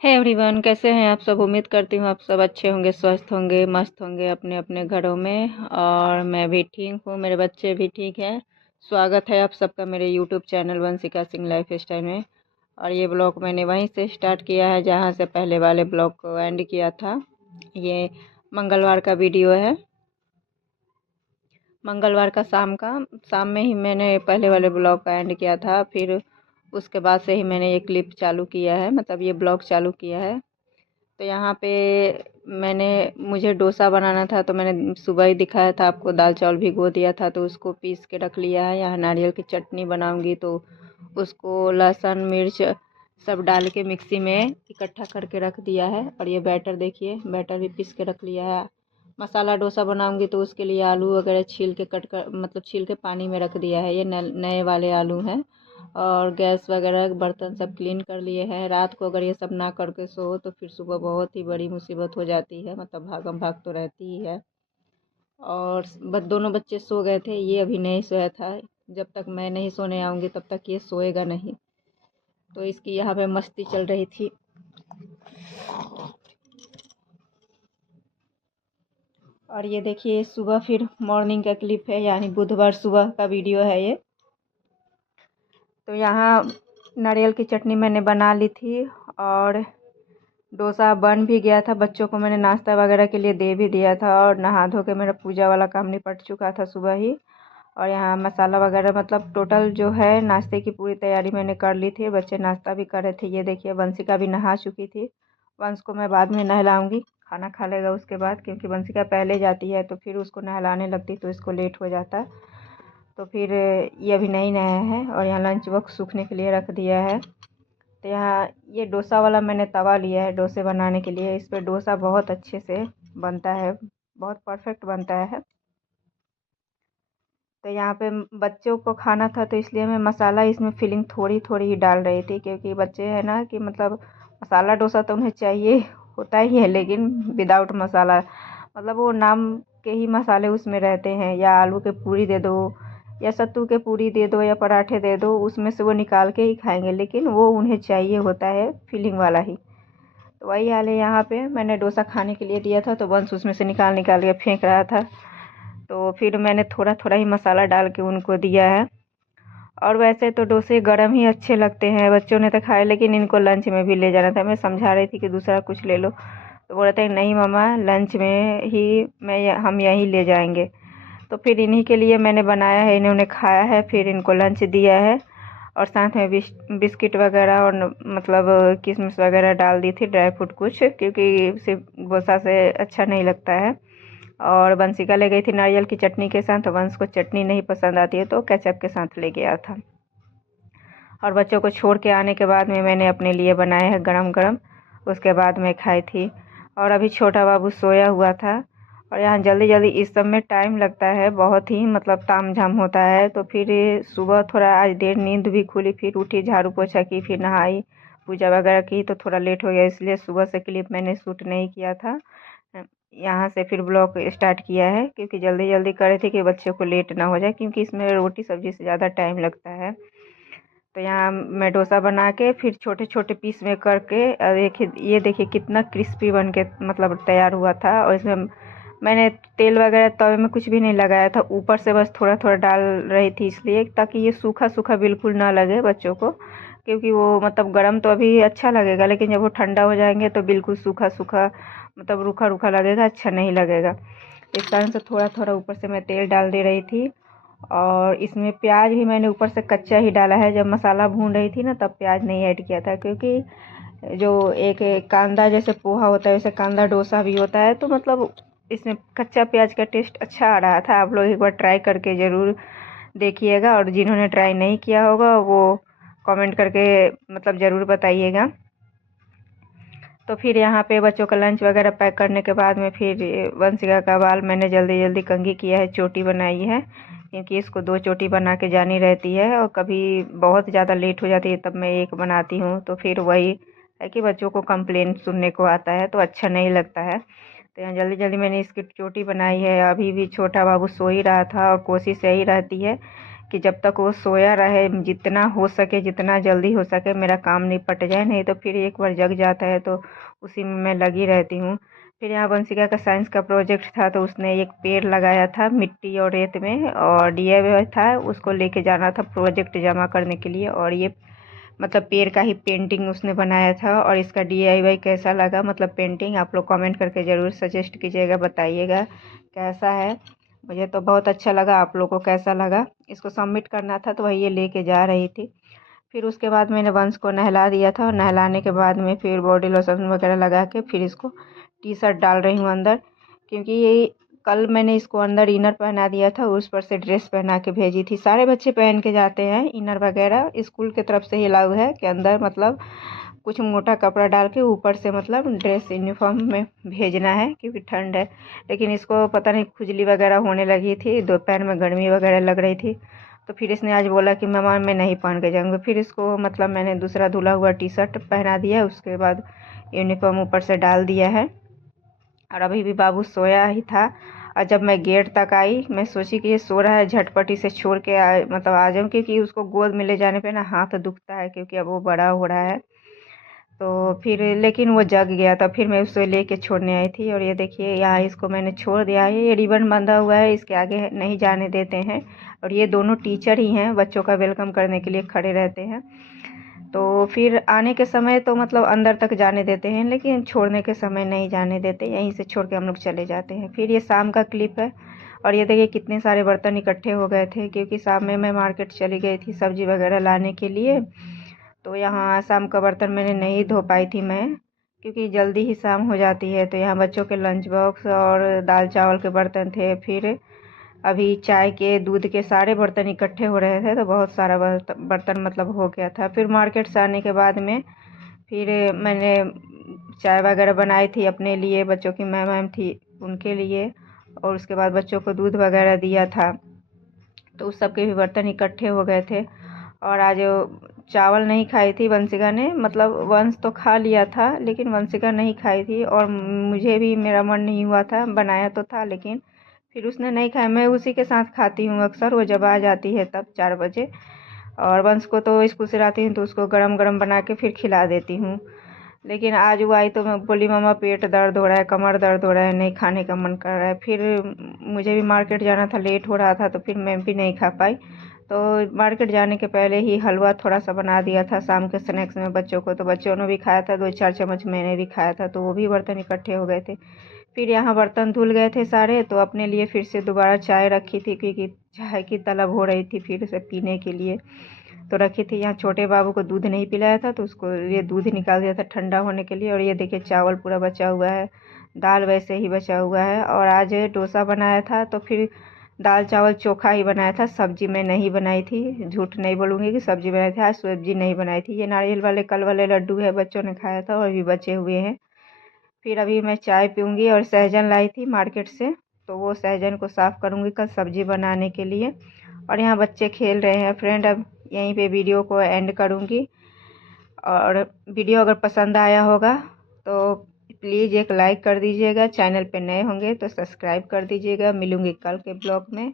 Hey everyone, कैसे हैं आप सब। उम्मीद करती हूँ आप सब अच्छे होंगे, स्वस्थ होंगे, मस्त होंगे अपने अपने घरों में। और मैं भी ठीक हूँ, मेरे बच्चे भी ठीक हैं। स्वागत है आप सबका मेरे YouTube channel Vanshika Singh life style में। और ये ब्लॉग मैंने वहीं से स्टार्ट किया है जहाँ से पहले वाले ब्लॉग को एंड किया था। ये मंगलवार का वीडियो है। मंगलवार का शाम में ही मैंने पहले वाले ब्लॉग का एंड किया था। फिर उसके बाद से ही मैंने ये क्लिप चालू किया है, मतलब ये ब्लॉग चालू किया है। तो यहाँ पे मैंने मुझे डोसा बनाना था, तो मैंने सुबह ही दिखाया था आपको, दाल चावल भिगो दिया था, तो उसको पीस के रख लिया है। यहाँ नारियल की चटनी बनाऊंगी, तो उसको लहसुन मिर्च सब डाल के मिक्सी में इकट्ठा करके रख दिया है। और ये बैटर देखिए, बैटर भी पीस के रख लिया है। मसाला डोसा बनाऊंगी तो उसके लिए आलू वगैरह छील के कट कर, मतलब छील के पानी में रख दिया है। ये नए वाले आलू हैं। और गैस वगैरह बर्तन सब क्लीन कर लिए हैं। रात को अगर ये सब ना करके सो तो फिर सुबह बहुत ही बड़ी मुसीबत हो जाती है, मतलब भागम भाग तो रहती ही है। और दोनों बच्चे सो गए थे, ये अभी नहीं सोया था। जब तक मैं नहीं सोने आऊँगी तब तक ये सोएगा नहीं। तो इसकी यहाँ पे मस्ती चल रही थी। और ये देखिए, सुबह फिर मॉर्निंग का क्लिप है, यानी बुधवार सुबह का वीडियो है ये। तो यहाँ नारियल की चटनी मैंने बना ली थी और डोसा बन भी गया था। बच्चों को मैंने नाश्ता वगैरह के लिए दे भी दिया था और नहा धो के मेरा पूजा वाला काम निपट चुका था सुबह ही। और यहाँ मसाला वगैरह, मतलब टोटल जो है नाश्ते की पूरी तैयारी मैंने कर ली थी। बच्चे नाश्ता भी कर रहे थे। ये देखिए, वंशिका भी नहा चुकी थी। वंश को मैं बाद में नहलाऊंगी, खाना खा लेगा उसके बाद, क्योंकि वंशिका पहले जाती है तो फिर उसको नहलाने लगती तो इसको लेट हो जाता। तो फिर ये अभी नहीं नहाया है। और यहाँ लंच बॉक्स सूखने के लिए रख दिया है। तो यहाँ ये डोसा वाला मैंने तवा लिया है डोसे बनाने के लिए। इस पर डोसा बहुत अच्छे से बनता है, बहुत परफेक्ट बनता है। तो यहाँ पे बच्चों को खाना था, तो इसलिए मैं मसाला इसमें फिलिंग थोड़ी थोड़ी ही डाल रही थी, क्योंकि बच्चे हैं ना कि मतलब मसाला डोसा तो उन्हें चाहिए होता ही है, लेकिन विदाउट मसाला, मतलब वो नाम के ही मसाले उसमें रहते हैं। या आलू के पूरी दे दो, या सत्तू के पूरी दे दो, या पराठे दे दो, उसमें से वो निकाल के ही खाएंगे, लेकिन वो उन्हें चाहिए होता है फिलिंग वाला ही। तो वही हाल है। यहाँ पे मैंने डोसा खाने के लिए दिया था, तो वंश उसमें से निकाल निकाल के फेंक रहा था। तो फिर मैंने थोड़ा थोड़ा ही मसाला डाल के उनको दिया है। और वैसे तो डोसे गरम ही अच्छे लगते हैं, बच्चों ने तो खाए, लेकिन इनको लंच में भी ले जाना था। मैं समझा रही थी कि दूसरा कुछ ले लो, तो बोल रहे थे नहीं मम्मा, लंच में ही हम यहीं ले जाएंगे। तो फिर इन्हीं के लिए मैंने बनाया है, इन्होंने खाया है, फिर इनको लंच दिया है। और साथ में बिस्किट वगैरह और मतलब किशमिश वगैरह डाल दी थी, ड्राई फ्रूट कुछ, क्योंकि सिर्फ डोसा से अच्छा नहीं लगता है। और बंसिका ले गई थी नारियल की चटनी के साथ, तो वंश को चटनी नहीं पसंद आती है तो केचप के साथ ले गया था। और बच्चों को छोड़ के आने के बाद में मैंने अपने लिए बनाया है गरम गरम, उसके बाद मैं खाई थी। और अभी छोटा बाबू सोया हुआ था। और यहाँ जल्दी जल्दी इस सब में टाइम लगता है बहुत ही, मतलब ताम झाम होता है। तो फिर सुबह थोड़ा आज देर नींद भी खुली, फिर उठी, झाड़ू पोछा की, फिर नहाई, पूजा वगैरह की, तो थोड़ा लेट हो गया, इसलिए सुबह से क्लिप मैंने शूट नहीं किया था। यहाँ से फिर ब्लॉग स्टार्ट किया है, क्योंकि जल्दी जल्दी करे थे कि बच्चों को लेट ना हो जाए, क्योंकि इसमें रोटी सब्जी से ज़्यादा टाइम लगता है। तो यहाँ मैं डोसा बना के फिर छोटे छोटे पीस में करके, देखिए ये देखिए कितना क्रिस्पी बन के मतलब तैयार हुआ था। और इसमें मैंने तेल वगैरह तवे में कुछ भी नहीं लगाया था, ऊपर से बस थोड़ा थोड़ा डाल रही थी, इसलिए ताकि ये सूखा सूखा बिल्कुल ना लगे बच्चों को, क्योंकि वो मतलब गरम तो अभी अच्छा लगेगा, लेकिन जब वो ठंडा हो जाएंगे तो बिल्कुल सूखा सूखा, मतलब रूखा रूखा लगेगा, अच्छा नहीं लगेगा। इस कारण से थोड़ा थोड़ा ऊपर से मैं तेल डाल दे रही थी। और इसमें प्याज भी मैंने ऊपर से कच्चा ही डाला है, जब मसाला भून रही थी ना तब प्याज नहीं ऐड किया था, क्योंकि जो एक कांदा जैसे पोहा होता है वैसे कांदा डोसा भी होता है, तो मतलब इसमें कच्चा प्याज का टेस्ट अच्छा आ रहा था। आप लोग एक बार ट्राई करके ज़रूर देखिएगा, और जिन्होंने ट्राई नहीं किया होगा वो कमेंट करके मतलब ज़रूर बताइएगा। तो फिर यहाँ पे बच्चों का लंच वगैरह पैक करने के बाद में फिर वंशिका का बाल मैंने जल्दी जल्दी कंघी किया है, चोटी बनाई है, क्योंकि इसको 2 चोटी बना के जानी रहती है। और कभी बहुत ज़्यादा लेट हो जाती है तब मैं एक बनाती हूँ, तो फिर वही है कि बच्चों को कंप्लेंट सुनने को आता है तो अच्छा नहीं लगता है। तो यहाँ जल्दी जल्दी मैंने इसकी चोटी बनाई है। अभी भी छोटा बाबू सो ही रहा था, और कोशिश यही रहती है कि जब तक वो सोया रहे, जितना हो सके, जितना जल्दी हो सके मेरा काम निपट जाए, नहीं तो फिर एक बार जग जाता है तो उसी में मैं लगी रहती हूँ। फिर यहाँ वंशिका का साइंस का प्रोजेक्ट था तो उसने एक पेड़ लगाया था मिट्टी और रेत में, और डीआईवाई था, उसको लेके जाना था प्रोजेक्ट जमा करने के लिए। और ये मतलब पेड़ का ही पेंटिंग उसने बनाया था। और इसका डीआईवाई कैसा लगा, मतलब पेंटिंग, आप लोग कमेंट करके ज़रूर सजेस्ट कीजिएगा, बताइएगा कैसा है। मुझे तो बहुत अच्छा लगा, आप लोग को कैसा लगा। इसको सबमिट करना था तो वही ये लेके जा रही थी। फिर उसके बाद मैंने वंश को नहला दिया था, और नहलाने के बाद में फिर बॉडी लोशन वगैरह लगा के फिर इसको टी शर्ट डाल रही हूँ अंदर, क्योंकि ये कल मैंने इसको अंदर इनर पहना दिया था, उस पर से ड्रेस पहना के भेजी थी। सारे बच्चे पहन के जाते हैं इनर वगैरह, स्कूल की तरफ से ही अलाउ है कि अंदर मतलब कुछ मोटा कपड़ा डाल के ऊपर से मतलब ड्रेस यूनिफॉर्म में भेजना है, क्योंकि ठंड है। लेकिन इसको पता नहीं खुजली वगैरह होने लगी थी, दोपहर में गर्मी वगैरह लग रही थी, तो फिर इसने आज बोला कि मम्मा मैं नहीं पहन के जाऊँगा। फिर इसको मतलब मैंने दूसरा धुला हुआ टी शर्ट पहना दिया, उसके बाद यूनिफॉर्म ऊपर से डाल दिया है। और अभी भी बाबू सोया ही था, और जब मैं गेट तक आई मैं सोची कि ये सो रहा है, झटपट इसे छोड़ के मतलब आ जाऊँ, क्योंकि उसको गोद में ले जाने पे ना हाथ दुखता है, क्योंकि अब वो बड़ा हो रहा है। तो फिर लेकिन वो जग गया था, फिर मैं उसे लेके छोड़ने आई थी। और ये देखिए यहाँ इसको मैंने छोड़ दिया है, ये रिबन बंधा हुआ है, इसके आगे नहीं जाने देते हैं। और ये दोनों टीचर ही हैं, बच्चों का वेलकम करने के लिए खड़े रहते हैं। तो फिर आने के समय तो मतलब अंदर तक जाने देते हैं, लेकिन छोड़ने के समय नहीं जाने देते, यहीं से छोड़ के हम लोग चले जाते हैं। फिर ये शाम का क्लिप है, और ये देखिए कितने सारे बर्तन इकट्ठे हो गए थे, क्योंकि शाम में मैं मार्केट चली गई थी सब्जी वगैरह लाने के लिए। तो यहाँ शाम का बर्तन मैंने नहीं धो पाई थी मैं, क्योंकि जल्दी ही शाम हो जाती है। तो यहाँ बच्चों के लंच बॉक्स और दाल चावल के बर्तन थे, फिर अभी चाय के दूध के सारे बर्तन इकट्ठे हो रहे थे, तो बहुत सारा बर्तन मतलब हो गया था। फिर मार्केट से आने के बाद में फिर मैंने चाय वगैरह बनाई थी अपने लिए, बच्चों की मैम थी उनके लिए, और उसके बाद बच्चों को दूध वगैरह दिया था, तो उस सब के भी बर्तन इकट्ठे हो गए थे। और आज चावल नहीं खाई थी वंशिका ने, मतलब वंश तो खा लिया था लेकिन वंशिका नहीं खाई थी, और मुझे भी मेरा मन नहीं हुआ था, बनाया तो था लेकिन फिर उसने नहीं खाया। मैं उसी के साथ खाती हूँ अक्सर, वो जब आ जाती है तब 4 बजे। और वंश को तो स्कूल से आती हूँ तो उसको गरम गरम बना के फिर खिला देती हूँ। लेकिन आज वो आई तो मैं बोली मम्मा पेट दर्द हो रहा है, कमर दर्द हो रहा है, नहीं खाने का मन कर रहा है। फिर मुझे भी मार्केट जाना था, लेट हो रहा था, तो फिर मैं भी नहीं खा पाई। तो मार्केट जाने के पहले ही हलवा थोड़ा सा बना दिया था शाम के स्नैक्स में बच्चों को, तो बच्चों ने भी खाया था, 2-4 चम्मच मैंने भी खाया था, तो वो भी बर्तन इकट्ठे हो गए थे। फिर यहाँ बर्तन धुल गए थे सारे, तो अपने लिए फिर से दोबारा चाय रखी थी, क्योंकि चाय की तलब हो रही थी फिर से पीने के लिए, तो रखी थी। यहाँ छोटे बाबू को दूध नहीं पिलाया था, तो उसको ये दूध निकाल दिया था ठंडा होने के लिए। और ये देखिए चावल पूरा बचा हुआ है, दाल वैसे ही बचा हुआ है। और आज डोसा बनाया था, तो फिर दाल चावल चोखा ही बनाया था, सब्जी मैं नहीं बनाई थी, झूठ नहीं बोलूँगी कि सब्जी बनाई थी, आज सब्जी नहीं बनाई थी। ये नारियल वाले कल वाले लड्डू है, बच्चों ने खाया था और अभी बचे हुए हैं। फिर अभी मैं चाय पीऊँगी, और सहजन लाई थी मार्केट से, तो वो सहजन को साफ़ करूँगी कल सब्जी बनाने के लिए। और यहाँ बच्चे खेल रहे हैं फ्रेंड। अब यहीं पे वीडियो को एंड करूँगी, और वीडियो अगर पसंद आया होगा तो प्लीज़ एक लाइक कर दीजिएगा, चैनल पे नए होंगे तो सब्सक्राइब कर दीजिएगा। मिलूँगी कल के ब्लॉग में।